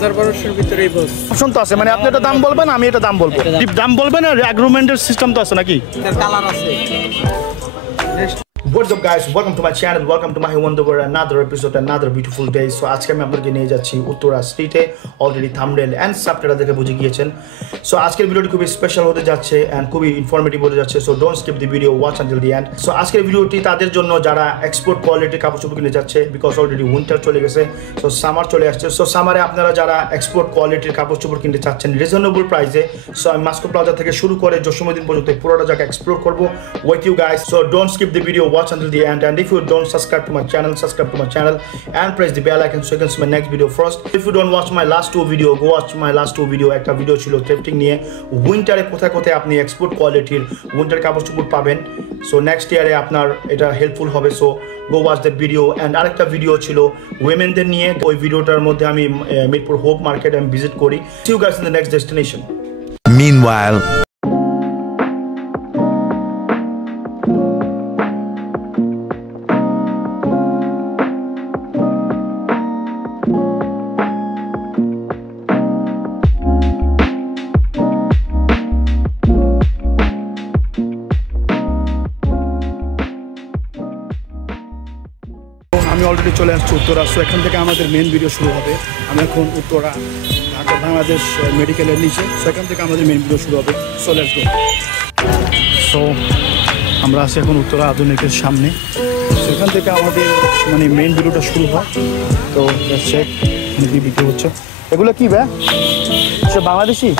1200 ভিতরেই বস অপশন তো আছে, মানে আপনি এটা দাম বলবেন, আমি এটা দাম বলবো। দাম বলবেন আর এগ্রিমেন্টের সিস্টেম তো আছে নাকি? কালার আছে। What's up guys, welcome to my channel, welcome to my wonderful another episode, another beautiful day. So আজকে আমি আপনাদেরকে নিয়ে যাচ্ছি উত্তরা স্ট্রিটে। অলরেডি থাম্বনেল এন্ড সাবটাইটেল দেখে বুঝে গিয়েছেন। সো আজকের ভিডিওটি খুবই স্পেশাল হতে যাচ্ছে এন্ড খুবই ইনফরমেটিভ হতে যাচ্ছে। So don't skip the video, watch until the and. So আজকের ভিডিওটি তাদের জন্য যারা এক্সপোর্ট কোয়ালিটির কাপড় চোপড় কিনে যাচ্ছে, বিকজ অলরেডি উইন্টার চলে গেছে, সো সামার চলে আসছে। সো সামারে আপনারা যারা এক্সপোর্ট কোয়ালিটির কাপড় চোপড় কিনতে চাচ্ছেন রিজনেবল প্রাইসে, সো আমি মাস্কো প্লাজা থেকে শুরু করে জসীমউদ্দিন পর্যন্ত পুরোটা জায়গা এক্সপ্লোর করবো with you guys. So don't skip the video, watch until the end. And if you don't subscribe to my channel, subscribe to my channel and press the bell icon so you can see my next video first. If you don't watch my last two video, go watch my last two video. একটা video ছিল thrifting নিয়ে, উইন্টারে কোথায় কোথায় আপনি export কোয়ালিটির winter কাপড় চোপড় পাবেন। সো নেক্সট ইয়ারে আপনার এটা হেল্পফুল হবে। So go watch that video. And আরেকটা ভিডিও ছিল উইমেনদের নিয়ে, ওই ভিডিওটার মধ্যে আমি মিরপুর হোপ মার্কেট আমি ভিজিট করি। See you guys in the next destination. Meanwhile, আমি অলরেডি চলে আসছি উত্তরা। সো এখান থেকে আমাদের মেন ভিডিও শুরু হবে। আমি এখন উত্তরা ঢাকা বাংলাদেশ মেডিকেলের নিচে। সো এখান থেকে আমাদের মেন ভিডিও শুরু হবে। So let's go. সো আমরা আছি এখন উত্তরা আধুনিকের সামনে। সো এখান থেকে আমাদের মানে মেন ভিডিওটা শুরু হয়। তো চেক মুরগি বিক্রি হচ্ছে। এগুলো কি ব্যা? সে বাংলাদেশি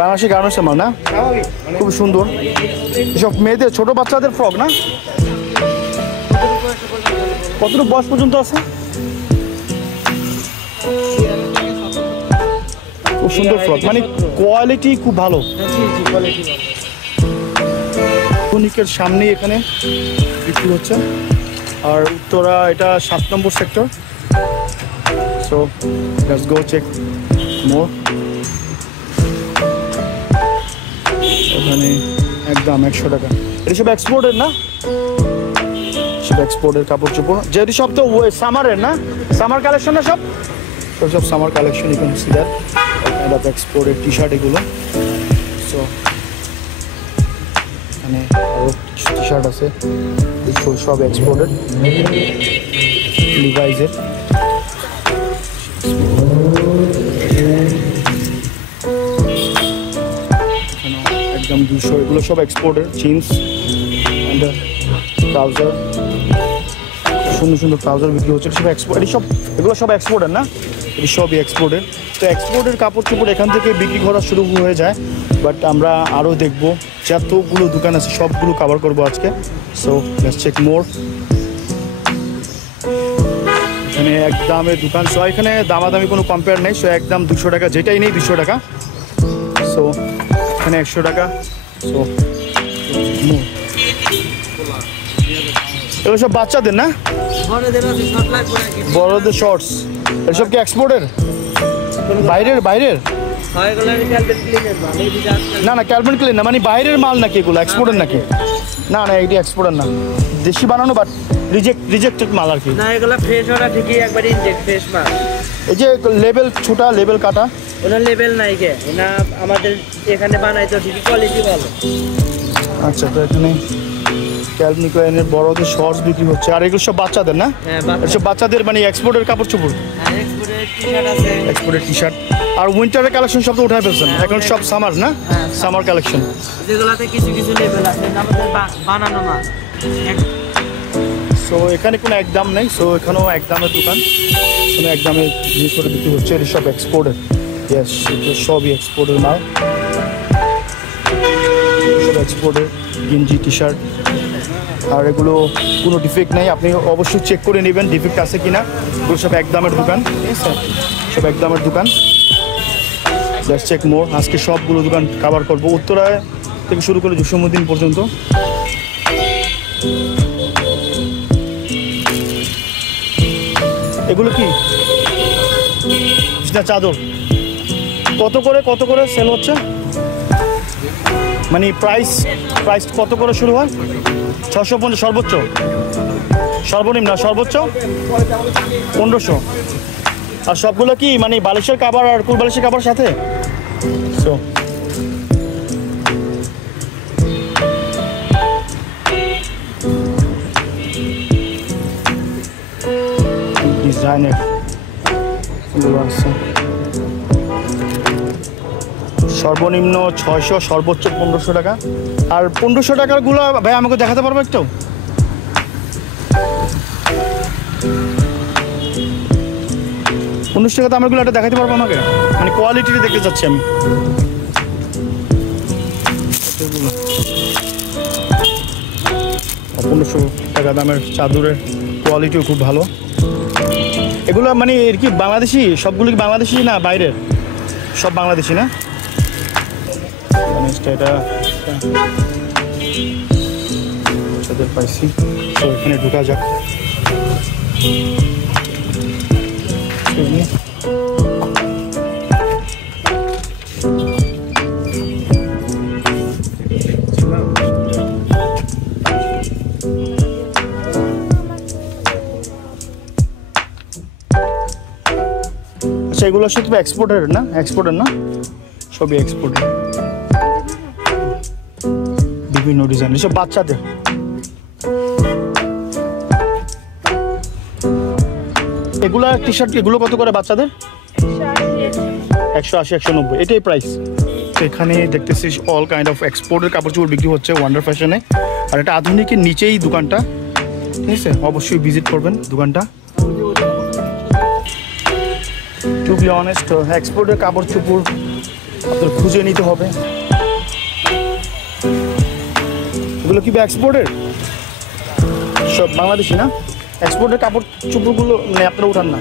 বাংলাদেশি গার্মেন্টস মাল না? খুব সুন্দর। এসব মেয়েদের ছোট বাচ্চাদের ফ্রক না? কতটুকু বয়স পর্যন্ত আছে? খুব সুন্দর ফ্রক, মানে কোয়ালিটি খুব ভালো। আধুনিকের সামনেই এখানে বিক্রি হচ্ছে। আর উত্তরা এটা 7 নম্বর sector. So let's go check more. এখানে একদম 100 টাকা। এটা সব এক্সপোর্টের না? সব এক্সপোর্টের কাপড় চোপড়, যেটি সব তো সামারের না? সামার কালেকশন না সব? সব সামার কালেকশন। এখানে সিদার এক্সপোর্টের টি শার্ট এগুলো। সো এখানে আরও টি শার্ট আছে, সব এক্সপোর্টের লিভাইসের। একদম 200, এগুলো সব এক্সপোর্টের জিন্স অ্যান্ড ট্রাউজার। সুন্দর সুন্দর ট্রাউজার বিক্রি হচ্ছে। সব এক্সপোর্ট, এগুলো সব এক্সপোর্টের না? এটি সবই এক্সপোর্টের। তো এক্সপোর্টের কাপড় চোপড় এখান থেকে বিক্রি করা শুরু হয়ে যায়, বাট আমরা আরও দেখবো যতগুলো দোকান আছে সবগুলো কভার করবো আজকে। So let's check more. এখানে এক দামের দোকান। সো এখানে দামাদামি কোনো কম্পেয়ার নেই। সো একদম 200 টাকা, যেটাই নেই 200 টাকা। সো এখানে 100 টাকা। সো এগুলো সব বাচ্চাদের না? বড়দের শর্টস। এসব কি এক্সপোর্টের? বাইরের? না না, ক্যালভিন ক্লিন না, মানে বাইরের মাল নাকি এগুলো? এক্সপোর্টের নাকি? না না, এটি এক্সপোর্টের না, দেশি বানানো, বাট রিজেক্টেড মাল আর কি। না, এগুলো ফ্রেশ ওরা ঠিকই একবার ইনজেক্ট ফ্রেশ মাল। এই যে লেবেল ছোটা, লেবেল কাটা, ওনার লেবেল নাই কে? না, আমাদের এখানে বানাই তো ঠিকই কোয়ালিটি ভালো। আচ্ছা, তো এখানে ক্যালভিন ক্লাইনের বড়দের শর্টস বিক্রি হচ্ছে। আর এগুলো সব বাচ্চাদের না? এসব বাচ্চাদের মানে এক্সপোর্টের কাপড় চোপড়, এক্সপোর্টের টি শার্ট। আর উইন্টারের কালেকশন সব তো উঠায় ফেলছেন এখন, সব সামার না? সামার কালেকশন, যেগুলোতে কিছু কিছু লেবেল আছে আমাদের বানানো মাল। সো এখানে কোনো একদম নেই। সো এখানেও একদমের দোকান, এখানে একদমে জিনিস করে বিক্রি হচ্ছে। এটা সব এক্সপোর্টের। ইয়েস, এগুলো সবই এক্সপোর্টের মাল, সব এক্সপোর্টের গেঞ্জি টি শার্ট। আর এগুলো কোনো ডিফেক্ট নেই, আপনি অবশ্যই চেক করে নেবেন ডিফেক্ট আছে কিনা। এগুলো সব একদমের দোকান, ঠিক আছে? সব একদমের দোকান। লেটস চেক মোর। আজকে সবগুলো দোকান কভার করবো, উত্তরায় থেকে শুরু করে জসীমউদ্দিন পর্যন্ত। এগুলো কি বিছনা চাদর? কত করে সেল হচ্ছে? মানে প্রাইস কত করে শুরু হয়? 650 সর্বোচ্চ। সর্বনিম্ন সর্বোচ্চ 1500। আর সবগুলো কি মানে বালিশের কাভার আর কুল বালিশের কাভার সাথে? সো ডিজাইনের আছে সর্বনিম্ন 600, সর্বোচ্চ 1500 টাকা। আর 1500 টাকার গুলো ভাই আমাকে দেখাতে পারবো একটু? টাকা দামেরগুলো একটা দেখাতে পারবো আমাকে? মানে কোয়ালিটিটা দেখতে চাচ্ছি আমি। 1500 টাকা দামের চাদরের কোয়ালিটিও খুব ভালো। এগুলো মানে এর কি বাংলাদেশি? সবগুলো কি বাংলাদেশি না বাইরের? সব বাংলাদেশি না? এটা চাদর পাইছি। তো এখানে ঢুকা যাক। আচ্ছা, এগুলো শুধু এক্সপোর্টের না? এক্সপোর্টের না? সবই এক্সপোর্টের। বিভিন্ন ডিজাইন, এসব বাচ্চাদের। এগুলা টি শার্ট এগুলো কত করে বাচ্চাদের? 180, 190, এটাই প্রাইস। এখানে দেখতেছিস অল কাইন্ড অফ এক্সপোর্টের কাপড় চোপড় বিক্রি হচ্ছে ওয়ান্ডার ফ্যাশনে। আর এটা আধুনিকের নিচেই দোকানটা, ঠিক আছে? অবশ্যই ভিজিট করবেন দোকানটা। টু বি অনেস্ট, এক্সপোর্টের কাপড় চোপড় আপনার খুঁজে নিতে হবে। এগুলো কি এক্সপোর্টের? সব বাংলাদেশি না? এক্সপোর্টের কাপড় চোপড়গুলো মানে আপনারা উঠান না?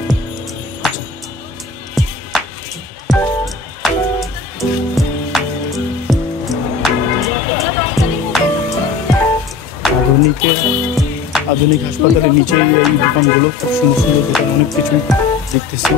আধুনিক হাসপাতালের নিচেই এই দোকানগুলো, খুব সুন্দর সুন্দর দোকান, অনেক কিছু দেখতেছি।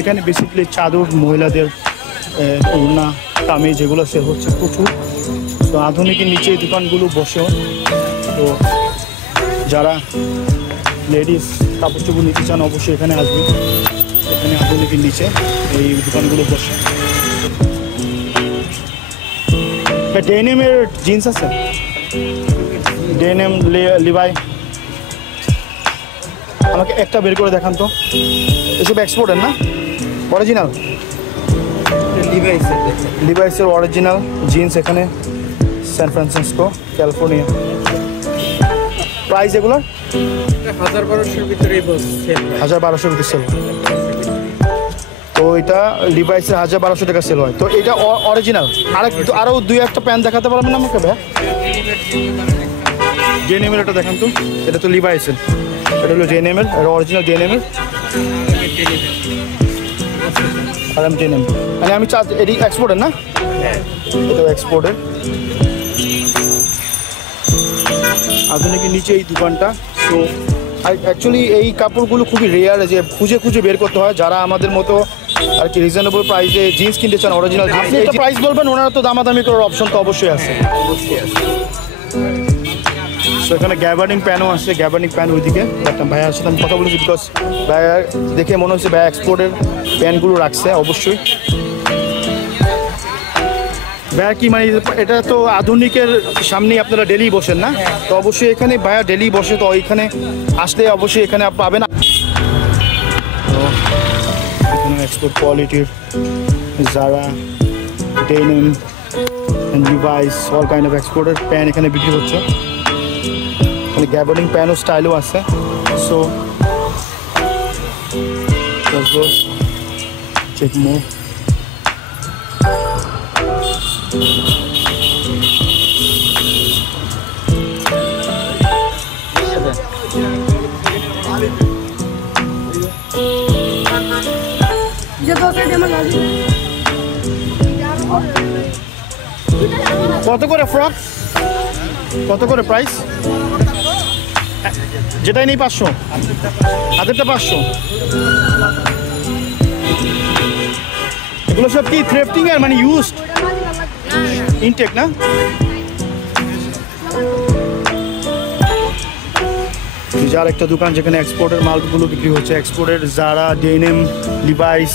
এখানে বেসিক্যালি চাদর, মহিলাদের ওড়না, কামিজ যেগুলো সেল হচ্ছে প্রচুর। তো আধুনিকের নিচে এই দোকানগুলো বসেও, তো যারা লেডিস কাপড় চোপড় নিতে চান অবশ্যই এখানে আসবে। এখানে আধুনিকের নিচে এই দোকানগুলো বসে। ডেনিমের জিন্স আছে, ডেনিম, লিভাই। আমাকে একটা বের করে দেখান তো। এসব এক্সপোর্টের না? অরিজিনাল লিভাইসের অরিজিনাল জিন্স, এখানে সান ফ্রান্সিসকো, ক্যালিফোর্নিয়া। প্রাইস এগুলো 1200-র ভিতরে সেল। তো এটা লিভাইসের 1200 টাকা সেল হয়। তো এটা অরিজিনাল। আরও দুই একটা প্যান্ট দেখাতে পারবেন আমাকে ভাই? ডেনিমের এটা দেখান তো। এটা তো লিভাইসের, এটা হলো ডেনিমের, এটা অরিজিনাল ডেনিমের। আর আমি ডেনিম মানে আমি এটি এক্সপোর্টের না? এটা এক্সপোর্টের। আধুনিকের নিচে এই দোকানটা। সো অ্যাকচুয়ালি এই কাপড়গুলো খুবই রেয়ার, যে খুঁজে খুঁজে বের করতে হয়। যারা আমাদের মতো আর কি রিজনেবল প্রাইসে জিন্স কিনতে চান, অরিজিনাল, আপনি একটা প্রাইস বলবেন, ওনারা তো দামাদামি করার অপশন তো অবশ্যই আছে। সো এখানে গ্যাবার্ডিং প্যানও আছে, গ্যাবার্ডিং প্যান ওইদিকে। ভাইয়ার সাথে আমি কথা বলেছি, বিকজ ভাইয়া দেখে মনে হচ্ছে ভাইয়া এক্সপোর্টের প্যানগুলো রাখছে অবশ্যই। ভাইয়া কি মানে এটা তো আধুনিকের সামনেই আপনারা ডেলি বসেন না? তো অবশ্যই এখানে ভাইয়া ডেলি বসে, তো এখানে আসলে অবশ্যই এখানে পাবেন। এখানে এক্সপোর্ট কোয়ালিটির Zara, denim, Levi's, all kind of এক্সপোর্টের প্যান এখানে বিক্রি হচ্ছে। গ্যাবার্ডিং প্যানও স্টাইলও আছে। So check more. কত করে ফ্রক, কত করে প্রাইস? যেটাই নেই 500, হাতেরটা 500। এগুলো সব কি থ্রেফটিং এর মানে ইউজড ইনটেক না? যার একটা দোকান যেখানে এক্সপোর্টের মালগুলো বিক্রি হচ্ছে, এক্সপোর্টের জারা, ডেনিম, লিভাইস।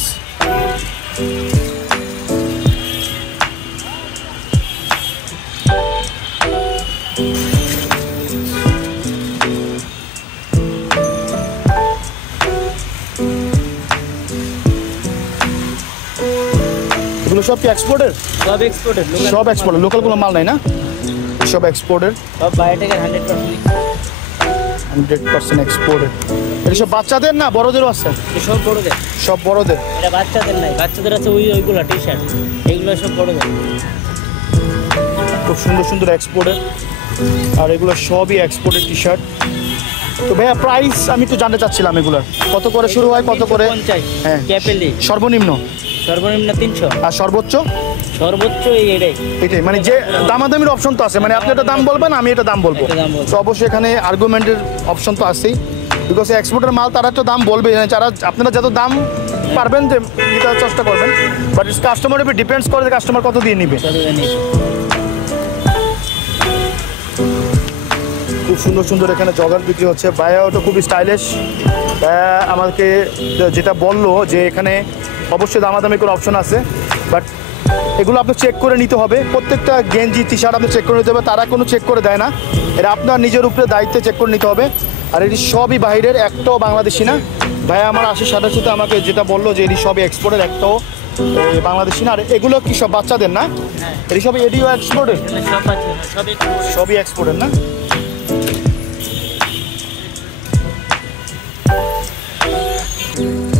এগুলো সব কি এক্সপোর্টের? সব এক্সপোর্টের। সব এক্সপোর্টের, লোকাল কোনো মাল নাই না? সব এক্সপোর্টের, সব বাইরে থেকে 100% এক্সপোর্টের। এটা সব বাচ্চাদের না বড়দেরও আছে? সব বড়দের। সব বড়দের। এটা বাচ্চাদের নাই, বাচ্চাদের আছে ওইগুলো টি শার্ট, এগুলো সব বড়দের। খুব সুন্দর সুন্দর এক্সপোর্টের, আর এগুলো সবই এক্সপোর্টের টি শার্ট। তো ভাইয়া প্রাইস আমি একটু জানতে চাচ্ছিলাম এগুলোর, কত করে শুরু হয়, কত করে? 50। হ্যাঁ, ক্যাপেলি সর্বনিম্ন? সর্বনিম্ন 300। আর সর্বোচ্চ? সর্বোচ্চ এটাই। এটাই মানে যে দামাদামির অপশন তো আছে, মানে আপনি একটা দাম বলবেন, আমি এটা দাম বলবো। তো অবশ্যই এখানে আর্গুমেন্টের অপশন তো আছেই, বিকজ এক্সপোর্টের মাল তারা একটা দাম বলবে, যারা আপনারা যত দাম পারবেন যে নিতে চেষ্টা করবেন, বাট ইটস কাস্টমারের উপর ডিপেন্ডস করে যে কাস্টমার কত দিয়ে নিবে। খুব সুন্দর সুন্দর এখানে জগার বিক্রি হচ্ছে। ভাইয়া ওটা খুব স্টাইলিশ। ভাইয়া আমাকে যেটা বললো যে এখানে অবশ্যই দামাদামি করে অপশন আছে, বাট এগুলো আপনি চেক করে নিতে হবে। প্রত্যেকটা গেঞ্জি টি শার্ট আপনি চেক করে নিতে হবে, তারা কোনো চেক করে দেয় না, এটা আপনার নিজের উপরে দায়িত্বে চেক করে নিতে হবে। আর এটি সবই বাইরের, একটাও বাংলাদেশি না। ভাইয়া আমার আসার সাথে সাথে আমাকে যেটা বললো যে এটি সবই এক্সপোর্টের, একটাও বাংলাদেশি না। আর এগুলো কি সব বাচ্চাদের না? এটি সবই এটিও এক্সপোর্টের, সবই এক্সপোর্টের না?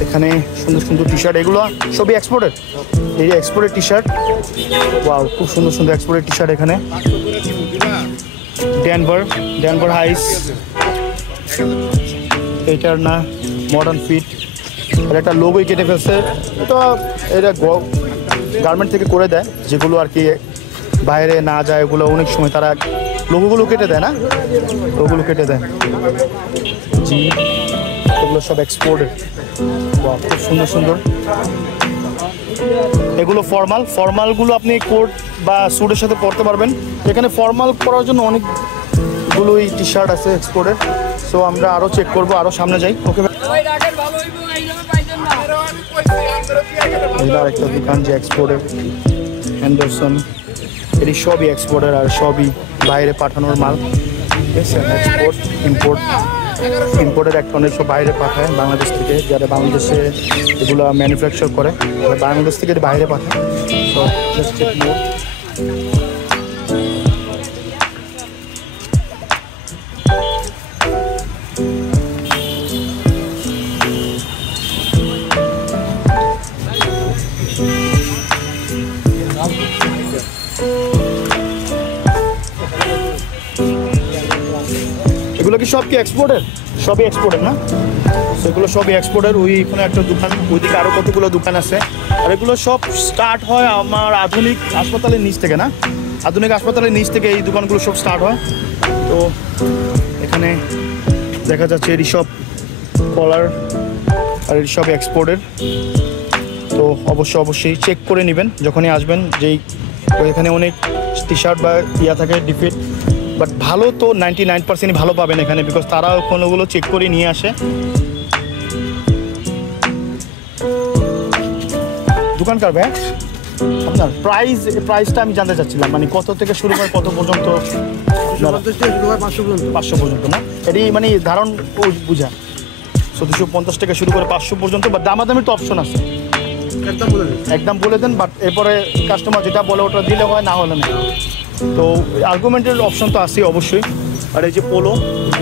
এখানে সুন্দর সুন্দর টি শার্ট, এগুলো সবই এক্সপোর্টের। এই এক্সপোর্টের টি শার্ট, ওয়াও খুব সুন্দর সুন্দর এক্সপোর্টের টি শার্ট এখানে। ডেনভার হাইস, এইটার না মডার্ন ফিট, আর একটা লোগোই কেটে ফেলছে। এটা গার্মেন্ট থেকে করে দেয়, যেগুলো আর কি বাইরে না যায়, ওগুলো অনেক সময় তারা লোগোগুলো কেটে দেয় না, ওগুলো কেটে দেয়। জি, এগুলো সব এক্সপোর্টের। খুব সুন্দর সুন্দর এগুলো ফর্মালগুলো আপনি কোট বা স্যুটের সাথে পরতে পারবেন। এখানে ফর্মাল পরার জন্য অনেকগুলোই টি শার্ট আছে এক্সপোর্টের। সো আমরা আরও চেক করবো, আরও সামনে যাই। ওকে, একটা দোকান যে এক্সপোর্টের, হ্যান্ডারসন, এটি সবই এক্সপোর্টের আর সবই বাইরে পাঠানোর মাল। এক্সপোর্ট ইম্পোর্টের একটা অনেক সব বাইরে পাঠায় বাংলাদেশ থেকে, যারা বাংলাদেশে এগুলো ম্যানুফ্যাকচার করে, বাংলাদেশ থেকে বাইরে পাঠায়। তো এগুলো কি সব কি এক্সপোর্টের? সবই এক্সপোর্টের না? সেগুলো সবই এক্সপোর্টের। ওইখানে একটা দোকান, ওইদিকে আরও কতগুলো দোকান আছে। আর এগুলো সব স্টার্ট হয় আমার আধুনিক হাসপাতালের নিচ থেকে না, আধুনিক হাসপাতালের নিচ থেকে এই দোকানগুলো সব স্টার্ট হয়। তো এখানে দেখা যাচ্ছে এটি সব কলার, আর এটি সব এক্সপোর্টের। তো অবশ্যই চেক করে নেবেন যখনই আসবেন, যেই এখানে অনেক টি শার্ট বা ইয়া থাকে ডিফিট, বাট ভালো তো 99% ভালো পাবেন এখানে, বিকজ তারা কোনোগুলো চেক করে নিয়ে আসে। দোকানকার ভাই আপনার প্রাইসটা আমি জানতে চাচ্ছিলাম, মানে কত থেকে শুরু করে কত পর্যন্ত? 500 পর্যন্ত না? এটি মানে ধারণ বুঝা 250 থেকে শুরু করে 500 পর্যন্ত, বা দামাদামির তো অপশন আছে? একদম বলে দেন, বাট এরপরে কাস্টমার যেটা বলে ওটা দিলে হয়, না হলে না। তো আর্গুমেন্টের অপশন তো আছে অবশ্যই। আর এই যে পোলো,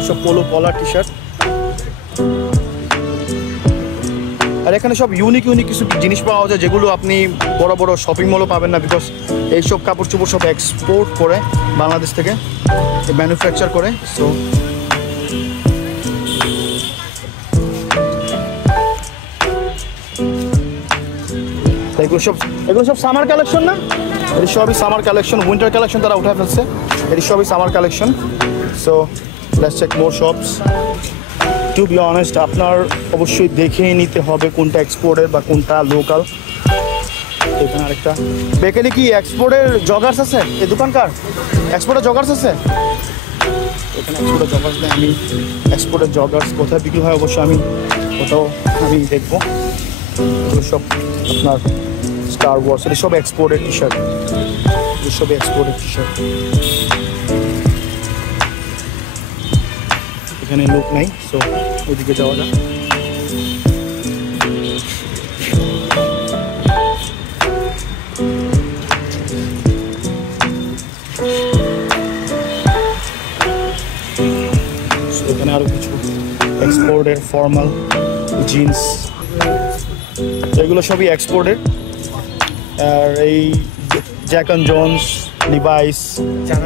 সব পোলো কলার টি শার্ট, আর এখানে সব ইউনিক কিছু জিনিস পাওয়া যায়, যেগুলো আপনি বড় বড় শপিং মলও পাবেন না, বিকজ এইসব কাপড় চোপড় সব এক্সপোর্ট করে বাংলাদেশ থেকে, ম্যানুফ্যাকচার করে। সো এগুলো সব সামার কালেকশন না? এটি সবই সামার কালেকশন, উইন্টার কালেকশন তারা উঠে ফেলছে। এটি সবই summer collection. So let's check more shops. To be honest, আপনার অবশ্যই দেখে নিতে হবে কোনটা এক্সপোর্টের বা কোনটা লোকাল। এখানে আরেকটা বেকারি, কি এক্সপোর্টের জগার্স আছে এই দোকানকার? এক্সপোর্টের জগার্স আছে এখানে? এক্সপোর্টের জগার্স নেই। আমি এক্সপোর্টের জগার্স কোথায় বিক্রি হয় অবশ্যই ওটাও আমি দেখবো। এগুলো সব আপনার স্টার ওয়ার্স, এটি সব এক্সপোর্টের টি শার্ট, এটি সব এক্সপোর্টের টি শার্ট। এখানে লোক নাই, সো ওইদিকে যাওয়া যায়। এখানে আরো কিছু এক্সপোর্টের ফর্মাল জিন্স, এগুলো সবই এক্সপোর্টের। আর এই Jack and Jones, Levi's,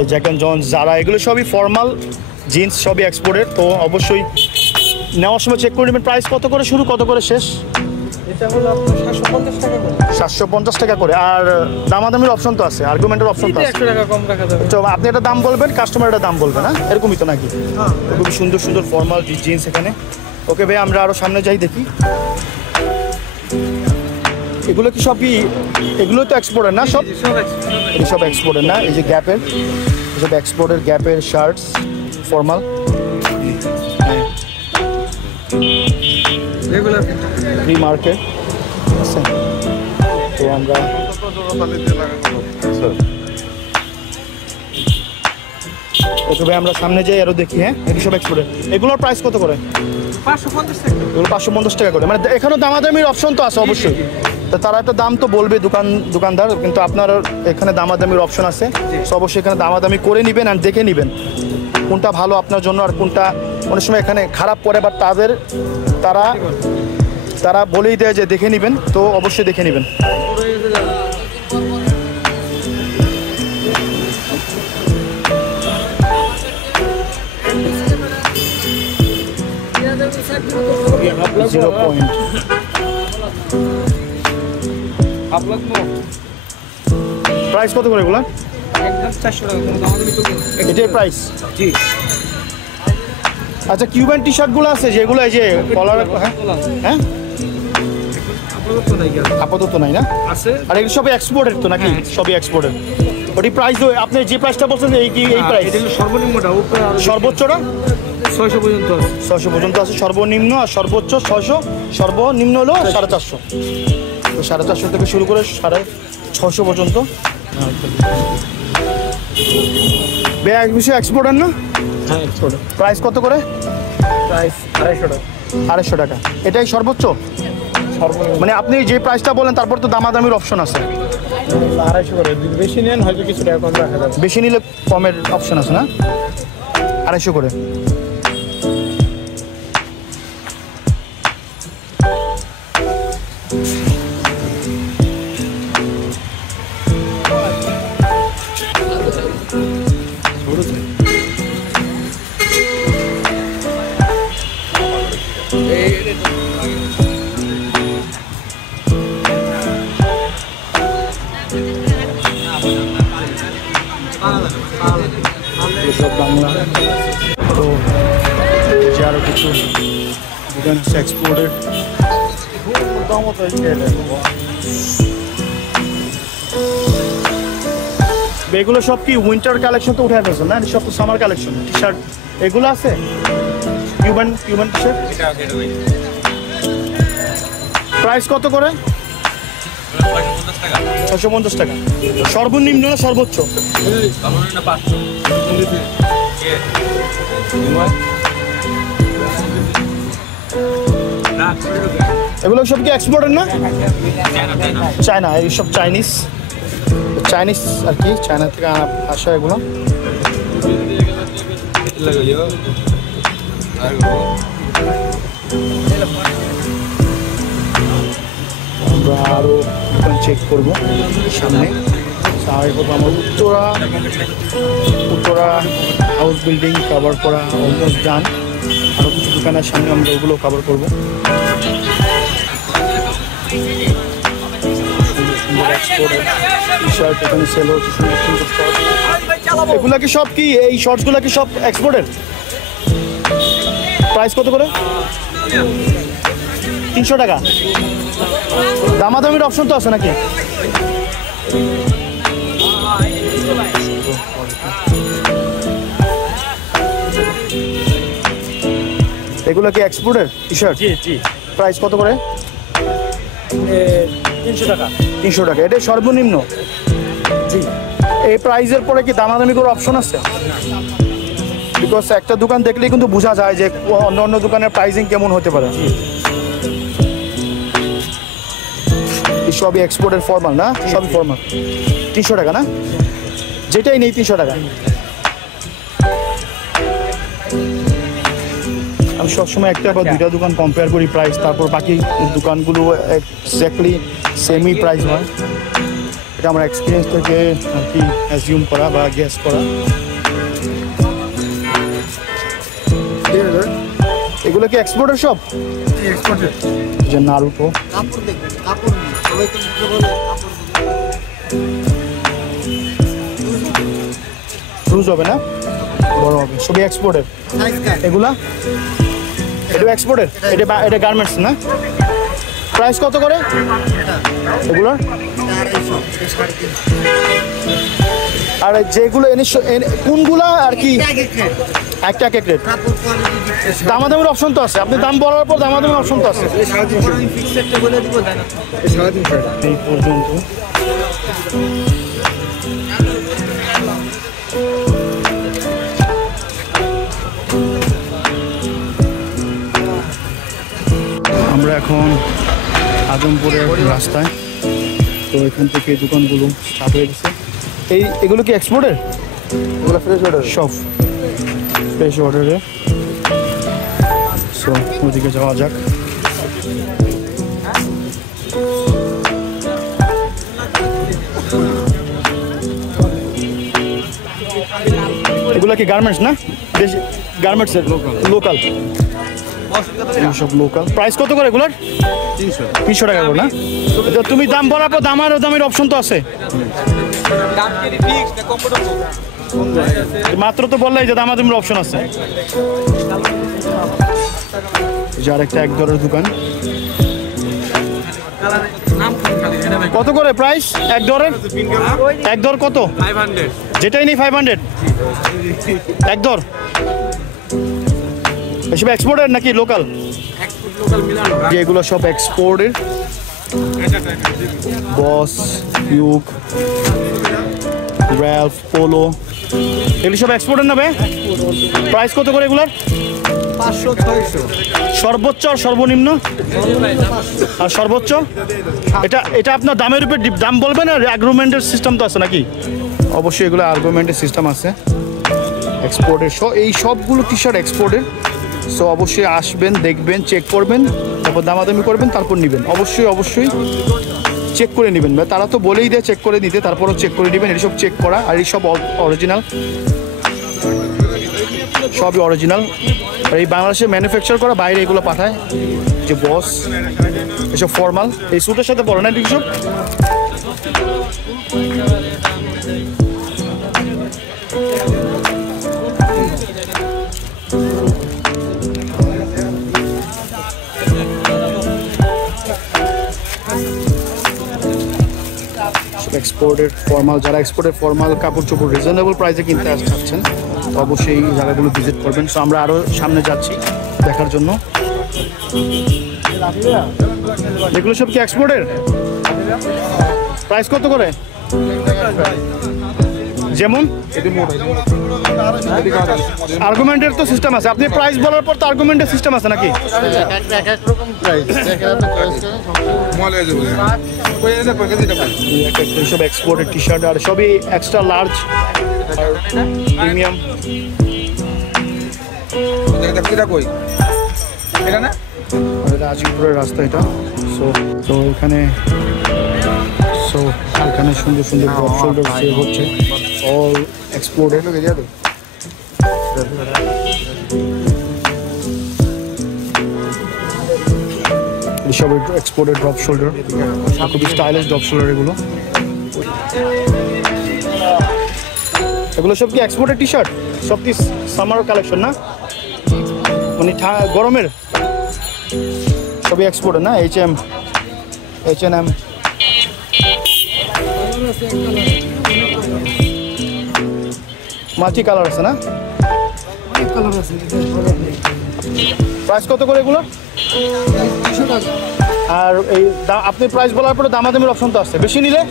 Jack and Jones, যারা, এগুলো সবই ফর্মাল জিন্স, সবই এক্সপোর্টের। তো অবশ্যই নেওয়ার সময় চেক করে নেবেন প্রাইস কত করে শুরু, কত করে শেষ। এটা হলো আপনার 750 টাকা করে। 750 টাকা করে। আর দামাদামির অপশন তো আছে, আর্গুমেন্টের অপশন তো আছে। 100 টাকা কম রাখা যাবে। তো আপনি একটা দাম বলবেন, কাস্টমার একটা দাম বলবেন, হ্যাঁ এরকমই তো নাকি? খুবই সুন্দর সুন্দর ফর্মাল জিন্স এখানে। ওকে ভাই, আমরা আরো সামনে যাই দেখি। এগুলো কি সবই, এগুলো তো এক্সপোর্টের না সব? এই সব এক্সপোর্টের না? এই যে গ্যাপের, এসব এক্সপোর্টের গ্যাপের শার্টস ফর্মাল। ফ্রি মার্কেট আছে। তো আমরা ওকে ভাই, আমরা সামনে যাই আরো দেখি। হ্যাঁ, এটি সব এক্সপোর্টের। এগুলোর প্রাইস কত করে? 550 টাকা। এগুলো 550 টাকা করে। মানে এখানেও দামাদামির অপশন তো আছে অবশ্যই। তো তারা একটা দাম তো বলবে দোকানদার, কিন্তু আপনার এখানে দামাদামির অপশন আছে। তো অবশ্যই এখানে দামাদামি করে নেবেন আর দেখে নেবেন কোনটা ভালো আপনার জন্য আর কোনটা অনেক সময় এখানে খারাপ পড়ে। বাট তারা বলেই দেয় যে দেখে নেবেন, তো অবশ্যই দেখে নেবেন। প্রাইস কত করে এগুলো? একদম 400 টাকা। কোনো দামাদামি চলবে না। এটাই প্রাইস? জি। আচ্ছা, কিউবান টি শার্টগুলো আছে যেগুলো, এই যে কলার, হ্যাঁ আপাতত নাই না? আছে। আর এগুলো সবই এক্সপোর্টের তো নাকি? সবই এক্সপোর্টের। ওটি প্রাইস আপনি যে প্রাইসটা বলছেন এই প্রাইস? এটা হলো সর্বনিম্নটা, উপরে আর সর্বোচ্চটা 600 পর্যন্ত আছে। 600 পর্যন্ত আছে সর্বনিম্ন, আর সর্বোচ্চ 600, সর্বনিম্ন হলো 450। তো 450 থেকে শুরু করে 650 পর্যন্ত। ব্যাগ বিষয় এক্সপোর্টার না? হ্যাঁ, এক্সপোর্টার। প্রাইস কত করে? প্রাইস 250 টাকা। 250 টাকা। এটাই সর্বোচ্চ? মানে আপনি যে প্রাইসটা বলেন তারপর তো দামাদামির অপশন আছে। 250 করে। যদি বেশি নেন হয়তো কিছু টাকা কম রাখা যাবে। বেশি নিলে কমের অপশন আছে না? 250 করে। সব বাংলা। তো যে আরো কিছু দোকান আছে এক্সপোর্টের। এগুলো সব কি উইন্টার কালেকশন তো উঠে ফেলছেন না? সব তো সামার কালেকশন। টি শার্ট এগুলো আছে কিউবান টি শার্ট। প্রাইস কত করে? 650 টাকা। সর্বনিম্ন না সর্বোচ্চ? এগুলো সব কি এক্সপোর্টের না? চায়না, এইসব চাইনিজ আর কি, চায়না থেকে আসা এগুলো। আমরা আরো দোকান চেক করবো সামনে। আমার উত্তরা হাউস বিল্ডিং কভার করা অলমোস্ট ডান। আরো কিছু দোকানের সামনে আমরা ওগুলো কভার করবো। এক্সপোর্টের টি-শার্ট এখানে সেল হচ্ছে সুন্দর সুন্দর শর্ট। এগুলা কি সব কি এই শর্টসগুলো কি সব এক্সপোর্টের? প্রাইস কত করে? 300 টাকা। দামাদামির অপশন তো আছে নাকি? এগুলো কি এক্সপোর্টের টি-শার্ট? জি জি। প্রাইস কত করে? 300 টাকা। 300 টাকা। এটা সর্বনিম্ন? জি। এই প্রাইসের পরে কি দামাদামি করার অপশন আছে? বিকজ একটা দোকান দেখলেই কিন্তু বোঝা যায় যে অন্য অন্য দোকানের প্রাইসিং কেমন হতে পারে। সবই এক্সপোর্টের ফর্মাল না? সবই ফর্মাল। 300 টাকা না? যেটাই নেই 300 টাকা। আমি সবসময় একটা বা দুইটা দোকান কম্পেয়ার করি প্রাইস, তারপর বাকি দোকানগুলো এক্স্যাক্টলি সেমই প্রাইস হয়। এটা আমার এক্সপিরিয়েন্স থেকে আর কি অ্যাজিউম করা বা গেস করা। এগুলো কি এক্সপোর্টের সব? এক্সপোর্টের। যে নারুটো কাপড় দেখবেন, কাপড় নেই। সবাই তো মুখে বলে কাপড় লুজ হবে না, বড় হবে, সবই এক্সপোর্টের। সাইজ কাট। এগুলা এটা এক্সপোর্টের, এটা গার্মেন্টস না? প্রাইস কত করে এগুলোর? 250, 350। আর যেগুলো কোনগুলা আর কি একটা এক রেট? কাপড় কোয়ালিটি ডিফারেন্স। দামাদামের অপশন তো আছে, আপনি দাম বলার পর দামাদামের অপশন তো আছে। আমি ফিক্স একটা বলে দিব, তাই না? এই পর্যন্ত আমরা এখন আজমপুরের রাস্তায়। তো এখান থেকে দোকানগুলো স্টার্ট হয়ে গেছে। এগুলো কি এক্সপোর্টের? এগুলো ফ্রেশ অর্ডার। সব ফ্রেশ অর্ডারে। সো ওদিকে যাওয়া যাক। এগুলো কি গার্মেন্টস না? দেশি গার্মেন্টসের লোকাল সব লোকাল। প্রাইস কত করে এগুলোর? 300 টাকা করে না? তো তুমি দাম বলার পর দামের অপশন তো আছে। মাত্র তো বললাই যে দামাদামির অপশন আছে। যার একটা এক দরের দোকান। কত করে প্রাইস এক দরের? এক দর কত? 500। যেটাই নেই 500 এক দর। এসব এক্সপোর্টের নাকি লোকাল? লোকাল মিলানো। যে এগুলো সব এক্সপোর্টের। বস, ইউক, র্যালফ, পোলো, এগুলি সব এক্সপোর্টের নেবে। প্রাইস কত করে এগুলোর? 500, 600। সর্বোচ্চ আর সর্বনিম্ন আর সর্বোচ্চ? এটা আপনার দামের উপর দাম বলবেন, আর আর্গুমেন্টের সিস্টেম তো আছে নাকি? অবশ্যই এগুলো আর্গুমেন্টের সিস্টেম আছে এক্সপোর্টের। এই সবগুলো টি শার্ট এক্সপোর্টের। সো অবশ্যই আসবেন, দেখবেন, চেক করবেন, তারপর দামাদামি করবেন, তারপর নেবেন। অবশ্যই চেক করে নেবেন। তারা তো বলেই দেয় চেক করে নিতে, তারপরও চেক করে নেবেন। এসব চেক করা, আর এই সব অরিজিনাল, সবই অরিজিনাল। আর এই বাংলাদেশে ম্যানুফ্যাকচার করা, বাইরে এগুলো পাঠায়। যে বস, এসব ফর্মাল, এই স্যুটের সাথে পরে না এসব। এক্সপোর্টেড ফর্মাল, যারা এক্সপোর্টেড ফর্মাল কাপড় চোপড় রিজনেবল প্রাইসে কিনতে চাচ্ছেন তো অবশ্যই এই জায়গাগুলো ভিজিট করবেন। সো আমরা আরও সামনে যাচ্ছি দেখার জন্য। এগুলো সব কি এক্সপোর্টের? প্রাইস কত করে? যেমন আর্গুমেন্টের তো সিস্টেম আছে, আপনি প্রাইস বলার পর তো আর্গুমেন্টের সিস্টেম আছে নাকি? এক রকম প্রাইস। এইসব এক্সপোর্টের টি শার্ট, আর সবই এক্সট্রা লার্জ আর প্রিমিয়াম। এটা আজিমপুরের রাস্তা এটা। তো এখানে সুন্দর সুন্দর ড্রপ শোল্ডার সেল হচ্ছে, অল এক্সপোর্টেড। এসব এক্সপোর্টেড ড্রপ শোল্ডার, খুবই স্টাইলিশ ড্রপ শোল্ডার এগুলো। এগুলো সব কি এক্সপোর্টেড টি শার্ট? সব কি সামার কালেকশন না, মানে গরমের সবই এক্সপোর্টেড না? H&M মাল্টি কালার আছে না? প্রাইস কত করে এগুলো? আর এই আপনি প্রাইস বলার পরে দামাদামির অপশন তো আছে। বেশি নিলে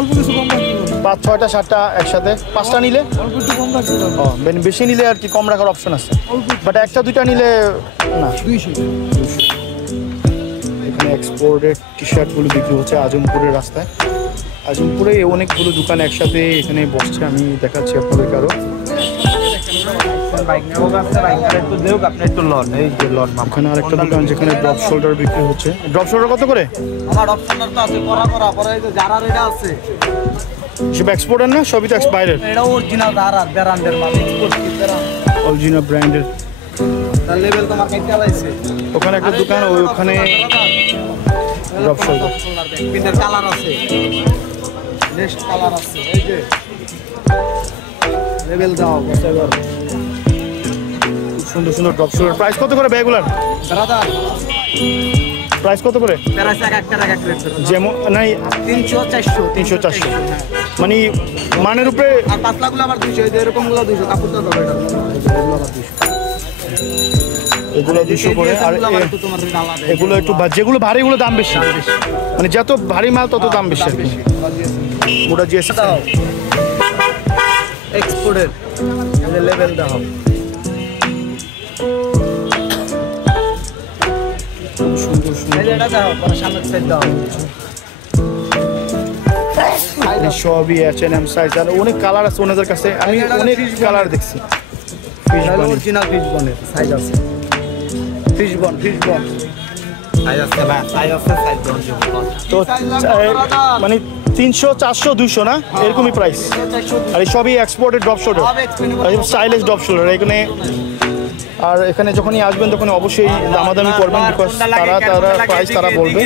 অল্প কিছু কম রাখতে পারবো। 5, 6টা 7টা একসাথে, 5টা নিলে অল্প একটু কম রাখতে পারবো। বেশি নিলে আর কি কম রাখার অপশন আছে, বাট 1টা 2টা নিলে না। 200। এখানে এক্সপোর্টেড টি শার্টগুলো বিক্রি হচ্ছে আজমপুরের রাস্তায়। আজমপুরে অনেকগুলো দোকান একসাথে এখানে বসছে, আমি দেখাচ্ছি আপনাদেরকে আরো। এখানে আরেকটা দোকান যেখানে ড্রপ শোল্ডার বিক্রি হচ্ছে। ড্রপ শোল্ডার কত করে? আমার অপশনাল তো আছে, করা পরে এই যে যারা এটা আছে সব এক্সপোর্টার না, সবই তো বাইরের এটা অরিজিনাল যারা ব্র্যান্ডের মাল এক্সপোর্ট কি অরিজিনাল ব্র্যান্ডের। তার লেভেল তোমার কেটে লাইছে। ওখানে একটা দোকান, ওখানে ড্রপ শোল্ডার। পিনের কালার আছে, নেক্সট কালার আছে, এই যে লেভেল দাও বসে গর। সুন্দর সুন্দর ড্রপ শোল্ডার। প্রাইস কত করে ব্যাগুলার? ব্রাদার প্রাইস কত করে? প্রাইস এক রেট যেমন নাই 300 400 300 400, মানে মানের উপরে। আর পাতলাগুলো আবার 200, এই যে এরকম গুলো 200 কাপড় দাও এটা। এগুলো 200 করে। আর এগুলো একটু যেগুলো ভারী এগুলো দাম বেশি, মানে যত ভারী মাল তত দাম বেশি আর কি। ওটা জিএসটি দাও এক্সপোর্টের এই লেভেল দাও। সুন্দর সুন্দর এই যে এটা দাও, পরে সামনের সাইড দাও। সবই H&M সাইজ। আর অনেক কালার আছে ওনাদের কাছে, আমি অনেক কালার দেখছি। ফিশ বন, অরিজিনাল ফিশ বনের সাইজ আছে। ফিশ বন সাইজ আছে ভাই, সাইজ আছে, সাইজ দাও। তো মানে 300 400 200 না, এরকমই প্রাইস। আর এই সবই exported drop shoulder, stylish drop shoulder এখানে। আর এখানে যখনই আসবেন তখন অবশ্যই দামাদামি করবেন, বিকজ তারা প্রাইস তারা বলবে,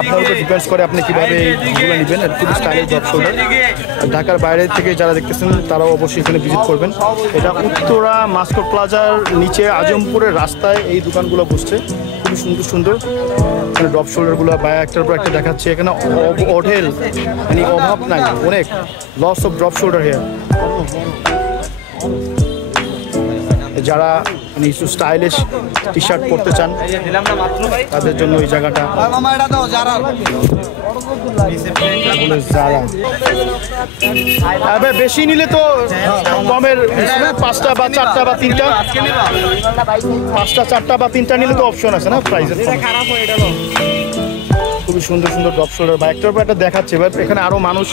আপনার উপর ডিপেন্ডস করে আপনি কীভাবে এইগুলো নেবেন। আর খুবই স্টাইলিশ ড্রপ শোল্ডার। ঢাকার বাইরে থেকে যারা দেখতেছেন তারাও অবশ্যই এখানে ভিজিট করবেন। এটা উত্তরা মাস্কট প্লাজার নিচে আজমপুরের রাস্তায় এই দোকানগুলো বসছে, খুবই সুন্দর সুন্দর। এখানে ড্রপ শোল্ডারগুলো বা একটার পর একটা দেখাচ্ছে। এখানে অঢেল, মানে অভাব নাই, অনেক lots of drop shoulder here. যারা মানে একটু স্টাইলিশ টি শার্ট পরতে চান তাদের জন্য এই জায়গাটা। মামা এটা দাও যারা বেশি নিলে তো কমের, 5টা বা 4টা বা 3টা, 5টা 4টা বা 3টা নিলে তো অপশন আছে না প্রাইসের। খুবই সুন্দর সুন্দর ড্রপ শোল্ডার বা একটার পর একটা দেখাচ্ছে। এবার এখানে আরও মানুষ,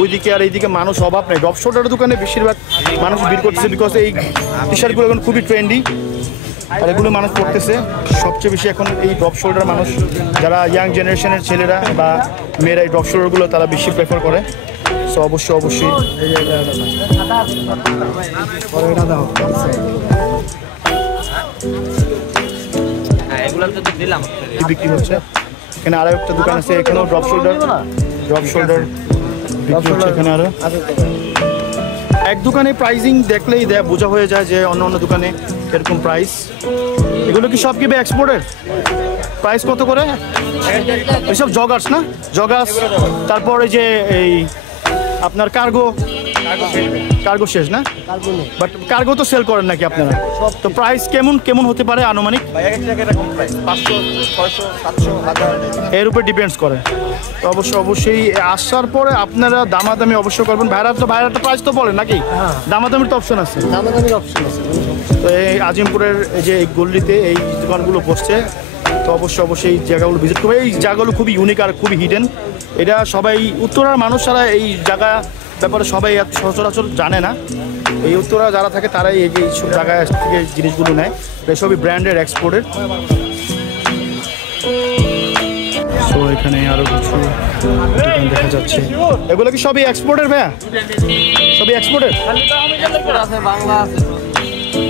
ওইদিকে আর এইদিকে মানুষ অভাব নেই। ড্রপ শোল্ডারের দোকানে বেশিরভাগ মানুষ ভিড় করতেছে, বিকজ এই টি শার্টগুলো এখন খুবই ট্রেন্ডি আর এগুলো মানুষ পড়তেছে সবচেয়ে বেশি এখন। এই ড্রপ শোল্ডার মানুষ, যারা ইয়াং জেনারেশনের ছেলেরা বা মেয়েরা এই ড্রপ শোল্ডারগুলো তারা বেশি প্রেফার করে। সো অবশ্যই বিক্রি হচ্ছে। এখানে আরো একটা দোকান আছে, এখানেও ড্রপ শোল্ডার বিক্রি হচ্ছে। এখানে আরো এক দোকানে প্রাইজিং দেখলেই বোঝা হয়ে যায় যে অন্য অন্য দোকানে কিরকম প্রাইস। এগুলো কি সব কি এক্সপোর্টের? প্রাইস কত করে এইসব জগার্স না? জগার্স, তারপরে যে এই আপনার কার্গো শেষ না, বাট কার্গো তো সেল করেন নাকি আপনারা? তো প্রাইস কেমন হতে পারে আনুমানিক? 500 600 700 1000 এর উপর ডিপেন্ডস করে। তো অবশ্যই আসার পরে আপনারা দামাদামি অবশ্যই করবেন। ভাইরা তো প্রাইস তো বলেন নাকি? দামাদামির তো অপশন আছে। তো এই আজিমপুরের যে এই গল্লিতে এই দোকানগুলো বসছে, তো অবশ্যই এই জায়গাগুলো ভিজিট করবে। এই জায়গাগুলো খুবই ইউনিক আর খুবই হিডেন। এটা সবাই উত্তরার মানুষ ছাড়া এই জায়গা ব্যাপারে সবাই এত সচরাচর জানে না। এই উত্তরা যারা থাকে তারাই এই সব জায়গায় থেকে জিনিসগুলো নেয়। এসবই ব্র্যান্ডের এক্সপোর্টের। তো এখানে আরো কিছু দোকান দেখা যাচ্ছে। এগুলো কি সবই এক্সপোর্টের ভাইয়া? সবই এক্সপোর্টের? বাংলা আছে।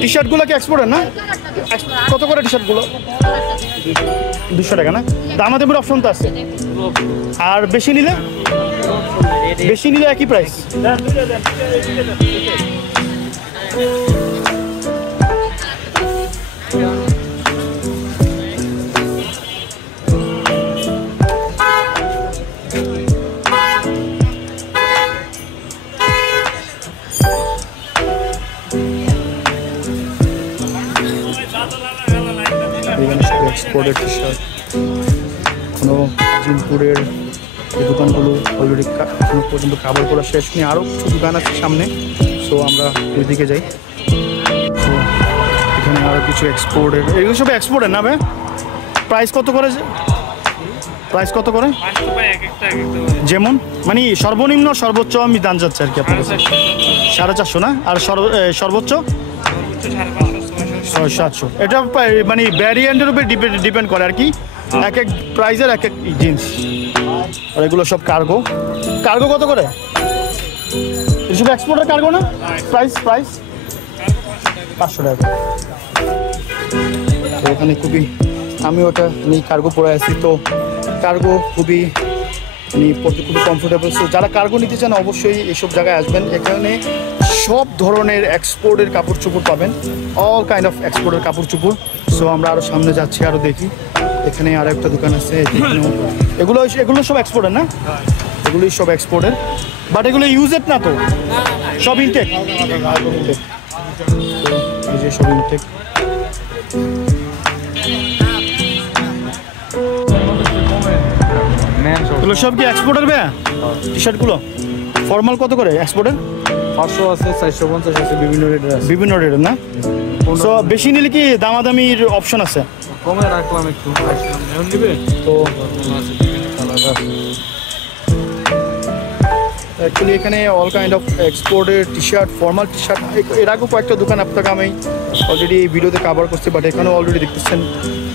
টি শার্টগুলো কি এক্সপোর্টের না? কত করে টি শার্টগুলো? 200 টাকা না, দামাদামির অপশন তো আছে। আর বেশি নিলে একই প্রাইস। এক্সপোর্টেড টি শার্ট, কোনো জিনপুরের এই দোকানগুলো অলরেডি এখনো পর্যন্ত কাভার করা শেষ নেই, আরও কিছু দোকান আছে সামনে। সো আমরা ওই দিকে যাই। সো এখানে আরও কিছু এক্সপোর্টের, এগুলো সব এক্সপোর্টের না ভাই? প্রাইস কত করে? যেমন মানে সর্বনিম্ন সর্বোচ্চ আমি দাম যাচ্ছে আর কি আপনার কাছে 450 না, আর সর্বোচ্চ 700। এটা মানে ভ্যারিয়েন্টের উপর ডিপেন্ড করে আর কি, এক এক প্রাইজের এক এক জিন্স। আর এগুলো সব কার্গো কত করে? এসব এক্সপোর্টের কার্গো না? প্রাইস 500 টাকা। তো এখানে খুবই, আমি ওটা নিয়ে কার্গো পরে আছি, তো কার্গো খুবই পড়তে খুবই কমফোর্টেবল। সো যারা কার্গো নিতে চান অবশ্যই এইসব জায়গায় আসবেন। এখানে সব ধরনের এক্সপোর্টের কাপড় চোপড় পাবেন, অল কাইন্ড অফ এক্সপোর্টের কাপড় চোপড়। সো আমরা আরও সামনে যাচ্ছি, আরও দেখি। এখানে আরও একটা দোকান আছে, এগুলো সব এক্সপোর্টের না? এগুলোই সব এক্সপোর্টের, বাট এগুলো ইউজেড না তো, সব ইনটেক। এই যে সব ইনটেক। এগুলো সব কি এক্সপোর্টের ভাইয়া? টি শার্টগুলো ফর্মাল কত করে এক্সপোর্টের? 500 আছে, 450 আছে, বিভিন্ন রেটের না? সো বেশি নিলে কি দামাদামির অপশন আছে? কমে রাখলাম একটু, নিবে তো অ্যাকচুয়ালি এখানে অল কাইন্ড অফ এক্সপোর্টের T shirt, formal T shirt. এর আগেও কয়েকটা দোকান আপনাকে আমি অলরেডি এই ভিডিওতে কাভার করছি, বাট এখানেও অলরেডি দেখতেছেন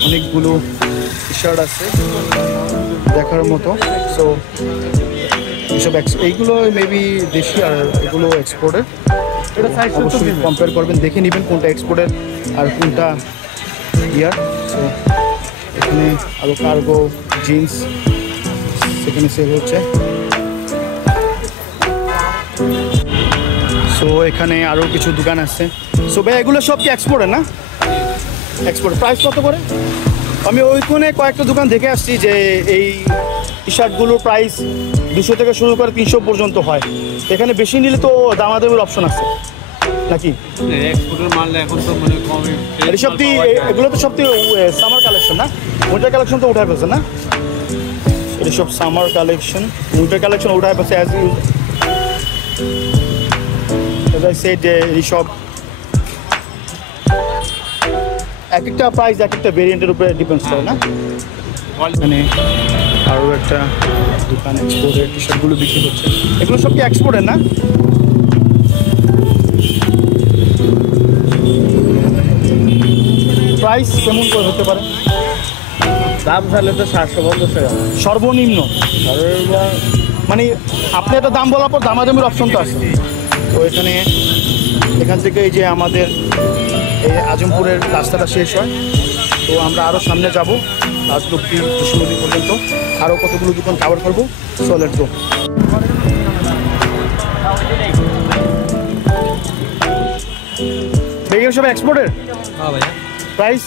অনেকগুলো টি শার্ট আছে দেখার মতো। সো এইসব এইগুলো মেবি দেশি, আর এগুলো এক্সপোর্টের। এটা অবশ্যই কম্পেয়ার করবেন, দেখে নেবেন কোনটা এক্সপোর্টের আর কোনটা ইয়ার। সো এখানে আরও কার্গো, জিন্স সেখানে সেল হচ্ছে। সো এখানে আরও কিছু দোকান আছে। সো ভাই এগুলো সব কি এক্সপোর্টের না? এক্সপোর্ট। প্রাইস কত করে? আমি ওইখানে কয়েকটা দোকান দেখে আসছি যে এই টি শার্টগুলোর প্রাইস 200 থেকে শুরু করে 300 পর্যন্ত হয়। এখানে বেশি নিলে তো দামাদামির অপশন আছে নাকি? এক্সপোর্টের মাল এখন তো মানে কমই। এগুলো তো সত্যি সামার কালেকশন না? উইন্টার কালেকশন তো উঠায় ফেলছে না? এটা সব সামার কালেকশন, উইন্টার কালেকশন উঠায় ফেলছে অ্যাজ I said যে এইসব এক একটা প্রাইস এক একটা ভেরিয়েন্টের উপরে ডিপেন্ডস করে না? মানে আরও একটা দোকান এক্সপোর্টের টি শার্টগুলো বিক্রি হচ্ছে। এগুলো সব কি এক্সপোর্টের না? প্রাইস কেমন করে হতে পারে? দাম তাহলে তো 750 টাকা সর্বনিম্ন। মানে আপনি একটা দাম বলার পর দামাদামির অপশন তো আছে। তো এখান থেকে এই যে আমাদের এই আজমপুরের রাস্তাটা শেষ হয়, তো আমরা আরও সামনে যাব রাজলক্ষ্মী নদী পর্যন্ত, আরও কতগুলো দোকান কাভার করবো। সো লেটস গো। এগুলো সব এক্সপোর্টের? হ্যাঁ ভাইয়া। প্রাইস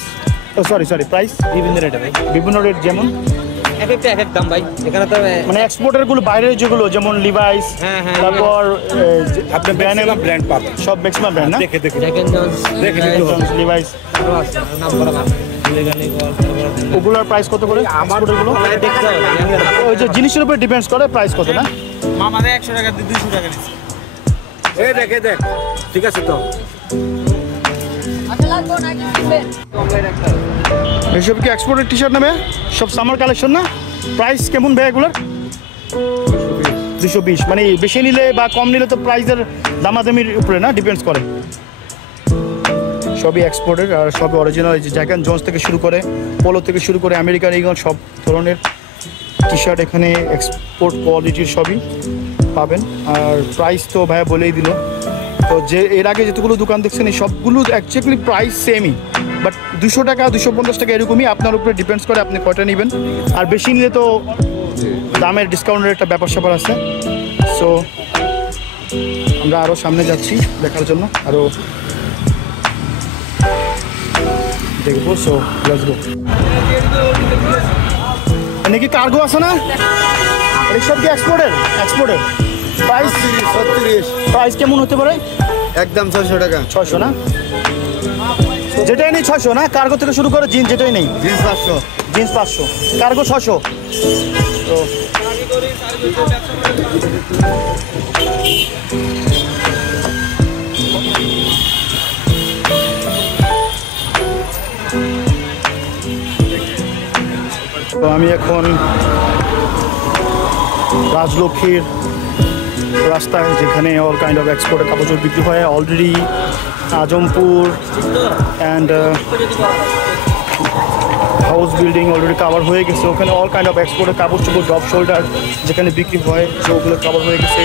সরি প্রাইস বিভিন্ন রেটে ভাই, বিভিন্ন রেট। যেমন এক একটা এক এক দাম ভাই। এখানে তো মানে এক্সপোর্টের গুলো বাইরের যেগুলো যেমন লিভাইস, হ্যাঁ, তারপর আপনি ব্র্যান্ড পাবেন, সব ম্যাক্সিমাম ব্র্যান্ড না? দেখে লিভাইস ওগুলোর প্রাইস কত করে? এক্সপোর্টেরগুলো ওই যে জিনিসের উপর ডিপেন্ডস করে প্রাইস কত না? মামারে 100 টাকা দিয়ে 200 টাকা নিচ্ছে। এই দেখ ঠিক আছে তো। এসব কি এক্সপোর্টের টি শার্ট নেবে? সব সামার কালেকশন না? প্রাইস কেমন ভাই এগুলোর? 220। মানে বেশি নিলে বা কম নিলে তো প্রাইসের দামাদামির উপরে না ডিপেন্ডস করে। সবই এক্সপোর্টের আর সবই অরিজিনাল। যে জ্যাক অ্যান্ড জোন্স থেকে শুরু করে, পোলো থেকে শুরু করে আমেরিকান ইগল, সব ধরনের টি শার্ট এখানে এক্সপোর্ট কোয়ালিটির সবই পাবেন। আর প্রাইস তো ভাইয়া বলেই দিল। তো যে এর আগে যেতগুলো দোকান দেখছেন এই সবগুলো অ্যাকচুয়ালি প্রাইস সেমই, বাট 200 টাকা 250 টাকা এরকমই, আপনার উপরে ডিপেন্ডস করে আপনি কয়টা নেবেন। আর বেশি নিলে তো দামের ডিসকাউন্টের একটা ব্যাপার স্যাপার আছে। সো আমরা আরও সামনে যাচ্ছি দেখার জন্য, আরও দেখবো। সো লেটস গো। নাকি কার্গো আছে না? এইসব কি এক্সপোর্টের? প্রাইস কেমন হতে পারে? একদম 600 টাকা। 600 না? যেটাই নেই 600 না? কার্গো থেকে শুরু করে জিন্স যেটাই নেই। Jeans 500, cargo 600। তো তো আমি এখন রাজলক্ষ্মীর রাস্তায়, যেখানে অল কাইন্ড অফ এক্সপোর্টের কাপড় বিক্রি হয়। Already Azampur and house building already cover হয়ে গেছে। ওখানে অল কাইন্ড অফ এক্সপোর্টের কাপড় চোপড়, ড্রপ শোল্ডার যেখানে বিক্রি হয়, সেগুলো কাভার হয়ে গেছে।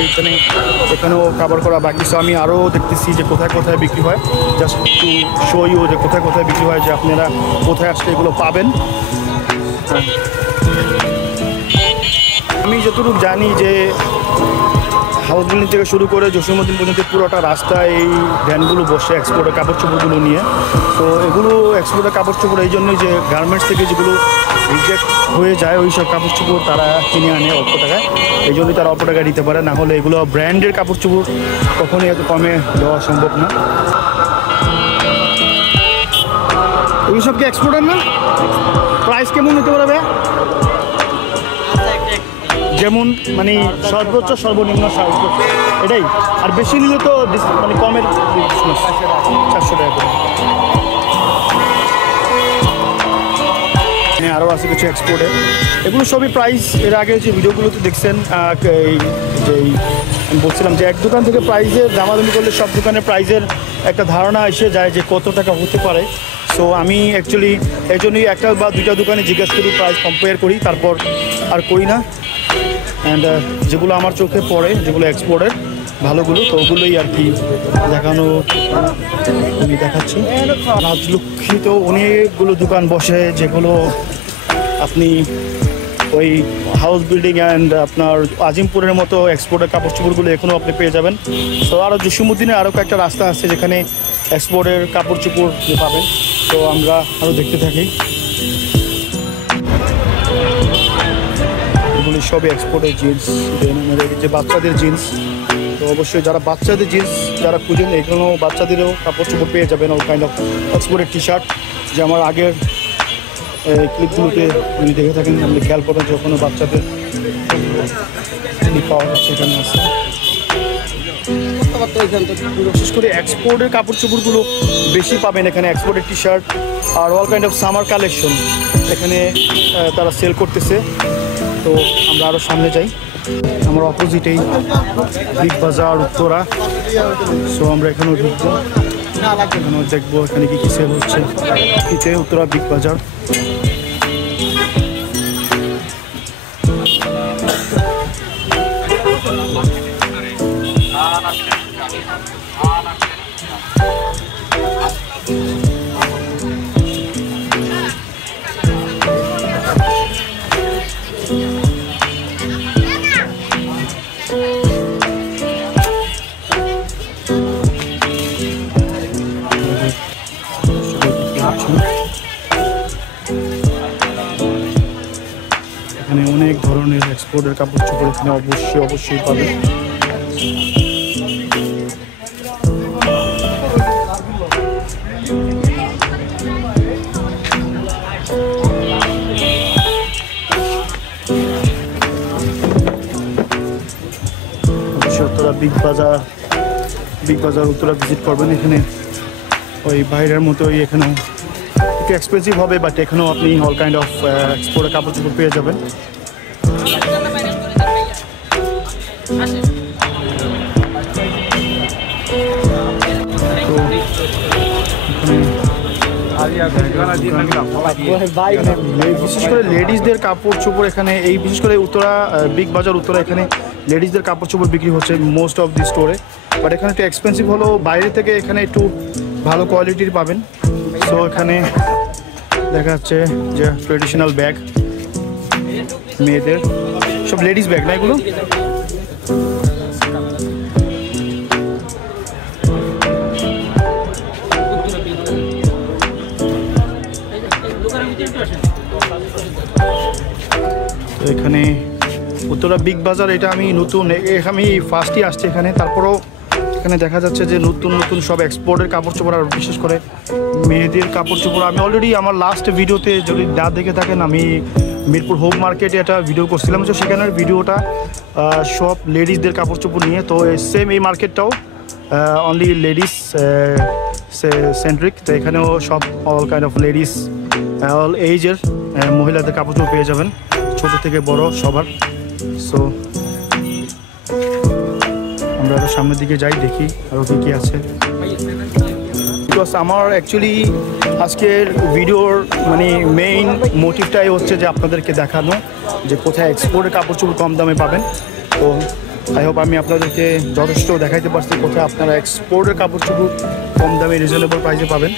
এখানেও কাভার করা বাকি। সো আমি আরও দেখতেছি যে কোথায় কোথায় বিক্রি হয়, জাস্ট একটু শো ইউ যে কোথায় কোথায় বিক্রি হয়, যে আপনারা কোথায় আসলে এগুলো পাবেন। আমি যতটুকু জানি যে হাউস বিল্ডিং থেকে শুরু করে জসীমউদ্দিন পর্যন্ত পুরোটা রাস্তায় এই ভ্যানগুলো বসে এক্সপোর্টের কাপড় চোপড়গুলো নিয়ে। তো এগুলো এক্সপোর্টের কাপড় চোপড় এই জন্যই যে গার্মেন্টস থেকে যেগুলো রিজেক্ট হয়ে যায় ওই সব কাপড় চোপড় তারা কিনে আনে অল্প টাকায়, এই জন্যই তারা অল্প টাকায় দিতে পারে। না হলে এগুলো ব্র্যান্ডের কাপড় চোপড় কখনোই এত কমে দেওয়া সম্ভব না। এগুলো সব কি এক্সপোর্টার না? প্রাইস কেমন হতে পারবে? যেমন মানে সর্বোচ্চ সর্বনিম্ন এটাই, আর বেশি নিলে তো মানে কমের 400 টাকা করে। আরও আছে কিছু এক্সপোর্টের, এগুলো সবই প্রাইস এর আগে যে ভিডিওগুলোতে দেখছেন। আমি বলছিলাম যে এক দোকান থেকে প্রাইসের দামাদামি করলে সব দোকানের প্রাইসের একটা ধারণা এসে যায় যে কত টাকা হতে পারে। সো আমি অ্যাকচুয়ালি এই জন্যই একটা বা দুইটা দোকানে জিজ্ঞেস করি, প্রাইস কম্পেয়ার করি, তারপর আর করি না। অ্যান্ড যেগুলো আমার চোখে পড়ে, যেগুলো এক্সপোর্টের ভালোগুলো, তো ওগুলোই আর কি দেখানো আমি দেখাচ্ছি। রাজলক্ষ্মী তো অনেকগুলো দোকান বসে, যেগুলো আপনি ওই হাউস বিল্ডিং অ্যান্ড আপনার আজিমপুরের মতো এক্সপোর্টের কাপড় চোপড়গুলো এখনও আপনি পেয়ে যাবেন। তো আরও জসীমউদ্দিনে আরও কয়েকটা রাস্তা আছে যেখানে এক্সপোর্টের কাপড় চোপড় পাবেন। তো আমরা আরও দেখতে থাকি। এগুলি সবই এক্সপোর্টের জিন্স, যে বাচ্চাদের জিন্স। তো অবশ্যই যারা বাচ্চাদের জিন্স যারা খুঁজেন, এখানেও বাচ্চাদেরও কাপড় চোপড় পেয়ে যাবেন অল কাইন্ড অফ এক্সপোর্টের টি শার্ট, যে আমার আগের ক্লিপগুলোতে আপনি দেখে থাকেন। আপনি খেয়াল করেন যে ওখানে বাচ্চাদের পাওয়া যাচ্ছে, এখানে আছে। বিশেষ করে এক্সপোর্টের কাপড় চোপড়গুলো বেশি পাবেন এখানে, এক্সপোর্টের টি শার্ট আর all kind of summer collection এখানে তারা সেল করতেছে। তো আমরা আরও সামনে যাই, আমার অপোজিটেই বিগ বাজার উত্তরা। সো আমরা এখানেও ঢুকবো, এখানেও দেখবো এখানে কী কী সেল হচ্ছে। পিছে উত্তরা বিগ বাজার। এখানে অনেক ধরনের এক্সপোর্টের কাপড় চোপড় এখানে অবশ্যই পাবেন। উত্তরা বিগ বাজার উত্তরা ভিজিট করবেন। এখানে ওই বাইরের মতোই এখানেও একটু এক্সপেন্সিভ হবে, বাট এখানেও আপনি অল কাইন্ড অফ এক্সপোর্টের কাপড় চোপড় পেয়ে যাবেন। বিশেষ করে লেডিসদের কাপড় চোপড় এখানে, এই বিশেষ করে উত্তরা বিগ বাজার উত্তরা, এখানে লেডিসদের কাপড় চোপড় বিক্রি হচ্ছে মোস্ট অফ দি স্টোরে। বাট এখানে একটু এক্সপেন্সিভ হলেও বাইরে থেকে এখানে একটু ভালো কোয়ালিটির পাবেন। সো এখানে দেখা যাচ্ছে যে ট্রেডিশনাল ব্যাগ মেয়েদের, সব লেডিস ব্যাগ না এগুলো? তো এখানে উত্তরা বিগ বাজার, এটা আমি নতুন, আমি ফার্স্টই আসছি এখানে। তারপরেও এখানে দেখা যাচ্ছে যে নতুন নতুন সব এক্সপোর্টের কাপড় চোপড়, আর বিশেষ করে মেয়েদের কাপড় চোপড়। আমি অলরেডি আমার লাস্ট ভিডিওতে যদি না দেখে থাকেন, আমি মিরপুর হোম মার্কেটে একটা ভিডিও করছিলাম, তো সেখানের ভিডিওটা সব লেডিসদের কাপড় চোপড় নিয়ে। তো সেম এই মার্কেটটাও অনলি লেডিস সেন্ট্রিক। তো এখানেও সব all kind of ladies, all এইজের মহিলাদের কাপড় চোপড় পেয়ে যাবেন, ছোট থেকে বড় সবার। সো আমরা আরও সামনের দিকে যাই, দেখি আরও কী কী আছে। বিকজ আমার অ্যাকচুয়ালি আজকের ভিডিওর মানে মেইন মোটিভটাই হচ্ছে যে আপনাদেরকে দেখানো যে কোথায় এক্সপোর্টের কাপড় চোপড় কম দামে পাবেন। তো আই হোপ আমি আপনাদেরকে যথেষ্ট দেখাইতে পারছি কোথায় আপনারা এক্সপোর্টের কাপড় চোপড় কম দামে রিজনেবল প্রাইসে পাবেন।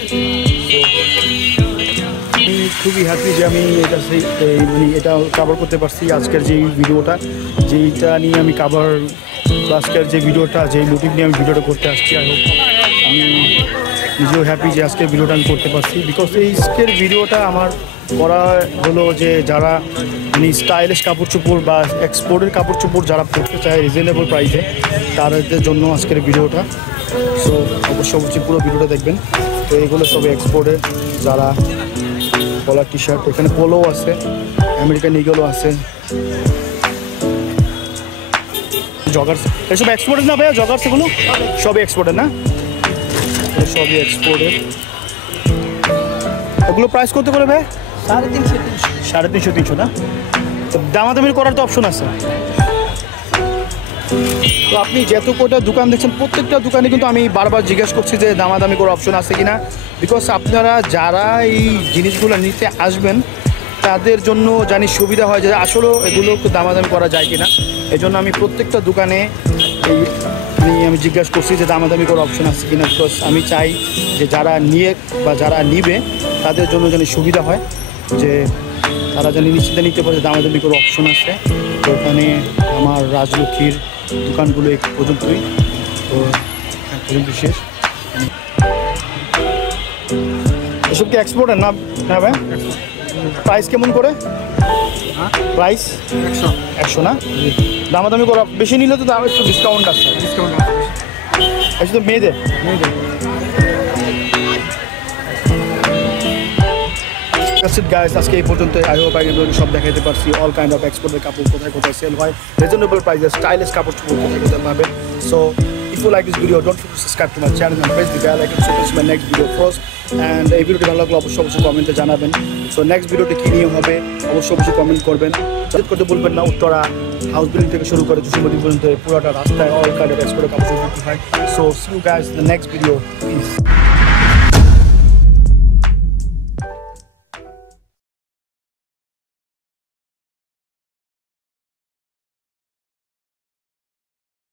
আমি খুবই হ্যাপি যে আমি এটা মানে এটা কভার করতে পারছি আজকের যেই ভিডিওটা, যেইটা নিয়ে আমি আজকের যে ভিডিওটা, যেই মোটিভ নিয়ে আমি ভিডিওটা করতে আসছি। আই হোপ আমি নিজেও হ্যাপি যে আজকের ভিডিওটা আমি করতে পারছি। বিকজ এই আজকের ভিডিওটা আমার করা হলো যে যারা মানে স্টাইলিশ কাপড় চোপড় বা এক্সপোর্টের কাপড় চোপড় যারা পরতে চায় রিজনেবল প্রাইসে, তাদের জন্য আজকের ভিডিওটা। সো অবশ্যই পুরো ভিডিওটা দেখবেন। তো এগুলো সব এক্সপোর্টের, যারা কলার টি শার্ট, এখানে পোলো আছে, আমেরিকান ইগলও আছে, জগার্স, এসব এক্সপোর্টের না ভাইয়া? জগার্স এগুলো সবই এক্সপোর্টের না? সবই এক্সপোর্টের। এগুলো প্রাইস কত করে ভাই? 350 না? তো দামাদামির করার তো অপশন আছে। তো আপনি যত কটা দোকান দেখছেন, প্রত্যেকটা দোকানে কিন্তু আমি বারবার জিজ্ঞেস করছি যে দামাদামি করার অপশন আছে কিনা। বিকজ আপনারা যারা এই জিনিসগুলো নিতে আসবেন তাদের জন্য জানি সুবিধা হয় যে আসলে এগুলো দামাদামি করা যায় কিনা। এই জন্য আমি প্রত্যেকটা দোকানে আমি জিজ্ঞাসা করছি যে দামাদামি করার অপশন আছে কিনা। বিকজ আমি চাই যে যারা নিয়ে বা যারা নিবে তাদের জন্য যেন সুবিধা হয়, যে তারা যেন নিশ্চিন্তে নিতে পারে দামাদামি করার অপশন আছে। তো ওখানে আমার রাজলক্ষ্মীর দোকানগুলো এই পর্যন্তই, তো পর্যন্ত শেষ। এসব কি এক্সপোর্টের না? হ্যাঁ ভাই, প্রাইস কেমন করে? প্রাইস 100 না? দামাদামি করা বেশি নিলে তো দাম একটু ডিসকাউন্ট আছে। আচ্ছা, তো মেয়েদের গাইস আজকে এই পর্যন্ত। আই হোপ সব দেখাতে পারছি অল কাইন্ড অফ এক্সপোর্টের কাপড় কোথায় কোথায় সেল হয়, রিজনেবল প্রাইসে স্টাইলিশ কাপড় কোথায় কোথায় পাবেন। So if you like this video, don't forget to subscribe to my channel and press the bell icon so you can see my next video first. And এই ভিডিওটি ভালো লাগলে অবশ্যই কমেন্টে জানাবেন। সো নেক্সট ভিডিওটি কী নিয়ে হবে অবশ্যই কমেন্ট করবেন। চেক করতে বলবেন না। উত্তরা হাউস বিল্ডিং থেকে শুরু করে চুষুমতি পর্যন্ত পুরোটা রাস্তায় অল কাইন্ড অফ এক্সপোর্টের কাপড় বিক্রি হয়। So see you guys in the next video. Peace.